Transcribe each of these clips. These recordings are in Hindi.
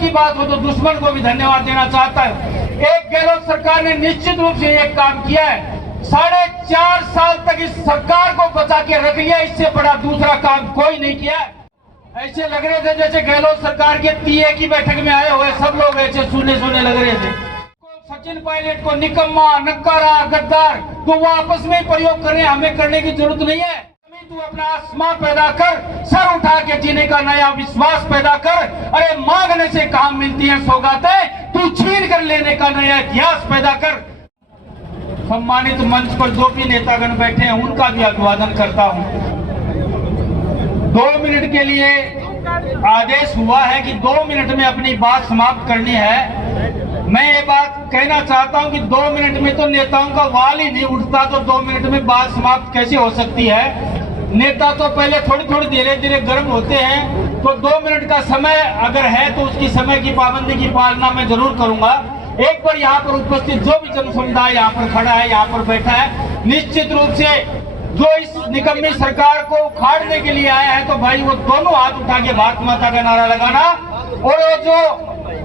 की बात हो तो दुश्मन को भी धन्यवाद देना चाहता है। एक गहलोत सरकार ने निश्चित रूप से एक काम किया है, 4.5 साल तक इस सरकार को बचा के रख लिया, इससे बड़ा दूसरा काम कोई नहीं किया। ऐसे लग रहे थे जैसे गहलोत सरकार के टीए की बैठक में आए हुए सब लोग ऐसे सुने लग रहे थे। सचिन पायलट को निकम्मा, नक्कारा, गद्दार तो वो आपस में प्रयोग करें, हमें करने की जरूरत नहीं है। तू अपना आसमां पैदा कर, सर उठा के जीने का नया विश्वास पैदा कर। अरे मांगने से काम मिलती है सौगातें, तू छीन कर लेने का नया इतिहास पैदा कर। सम्मानित मंच पर जो भी नेतागण बैठे हैं उनका भी अभिवादन करता हूं। 2 मिनट के लिए आदेश हुआ है कि 2 मिनट में अपनी बात समाप्त करनी है। मैं ये बात कहना चाहता हूं कि 2 मिनट में तो नेताओं का वाल ही नहीं उठता, तो 2 मिनट में बात समाप्त कैसे हो सकती है। नेता तो पहले थोड़ी धीरे गर्म होते हैं, तो 2 मिनट का समय अगर है तो उसकी समय की पाबंदी की पालना मैं जरूर करूंगा। एक बार यहाँ पर उपस्थित जो भी जन समुदाय यहाँ पर खड़ा है, यहाँ पर बैठा है, निश्चित रूप से जो इस निकम्मी सरकार को उखाड़ने के लिए आया है, तो भाई वो दोनों हाथ उठा के भारत माता का नारा लगाना। और जो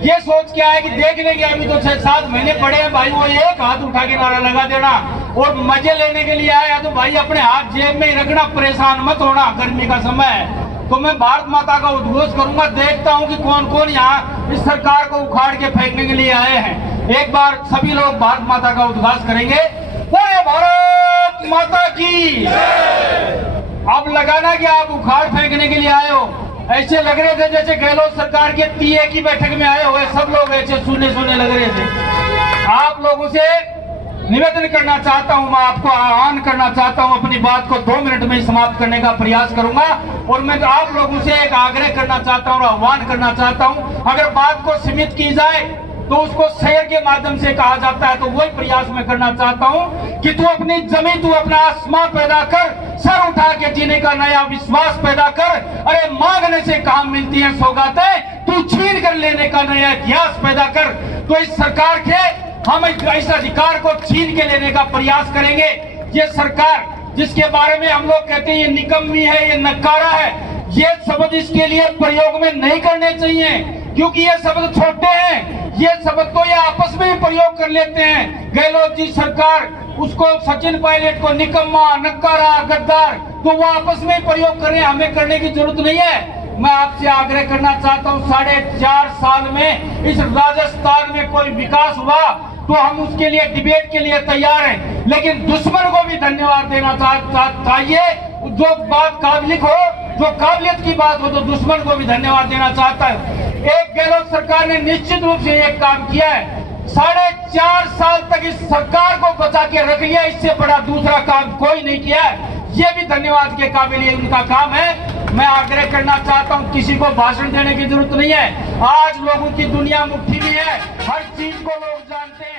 ये सोच के आया कि देख लेंगे अभी तो 6-7 महीने पड़े हैं, भाई वो एक हाथ उठा के नारा लगा देना। और मजे लेने के लिए आया तो भाई अपने हाथ जेब में ही रखना, परेशान मत होना, गर्मी का समय है। तो मैं भारत माता का उद्घोष करूंगा, देखता हूं कि कौन कौन यहाँ इस सरकार को उखाड़ के फेंकने के लिए आए हैं। एक बार सभी लोग भारत माता का उद्घोष करेंगे, बोले भारत माता की। अब लगाना कि आप उखाड़ फेंकने के लिए आए हो। ऐसे लग रहे थे जैसे गहलोत सरकार के टीए की बैठक में आए हुए सब लोग ऐसे सुने लग रहे थे। आप लोगों से निवेदन करना चाहता हूं, मैं आपको आह्वान करना चाहता हूं, अपनी बात को 2 मिनट में ही समाप्त करने का प्रयास करूंगा। और मैं आप लोगों से एक आग्रह करना चाहता हूं, आह्वान करना चाहता हूं, अगर बात को सीमित की जाए तो उसको शेयर के माध्यम से कहा जाता है, तो वही प्रयास मैं करना चाहता हूं कि तू अपनी जमीन, तू अपना आसमां पैदा कर, सर उठा के जीने का नया विश्वास पैदा कर। अरे मांगने से काम मिलती है सौगातें, तू छीन कर लेने का नया इतिहास पैदा कर। तो इस सरकार के हम इस अधिकार को छीन के लेने का प्रयास करेंगे। ये सरकार जिसके बारे में हम लोग कहते हैं ये निकम्मी है, ये नक्कारा है, ये शब्द इसके लिए प्रयोग में नहीं करने चाहिए, क्योंकि ये शब्द छोटे हैं। ये शब्द तो ये आपस में ही प्रयोग कर लेते हैं। गहलोत जी सरकार उसको, सचिन पायलट को निकम्मा, नक्कारा, गद्दार तो वो आपस में ही प्रयोग करें, हमें करने की जरूरत नहीं है। मैं आपसे आग्रह करना चाहता हूं, 4.5 साल में इस राजस्थान में कोई विकास हुआ तो हम उसके लिए डिबेट के लिए तैयार हैं, लेकिन दुश्मन को भी धन्यवाद देना चाहिए। जो बात काबिलियत हो, जो काबिलियत की बात हो तो दुश्मन को भी धन्यवाद देना चाहता है। एक गहलोत सरकार ने निश्चित रूप से एक काम किया है, 4.5 साल तक इस सरकार को बचा के रख लिया, इससे बड़ा दूसरा काम कोई नहीं किया है। ये भी धन्यवाद के काबिल उनका काम है। मैं आग्रह करना चाहता हूं, किसी को भाषण देने की जरूरत नहीं है। आज लोगों की दुनिया मुट्ठी में है, हर चीज को लोग जानते हैं।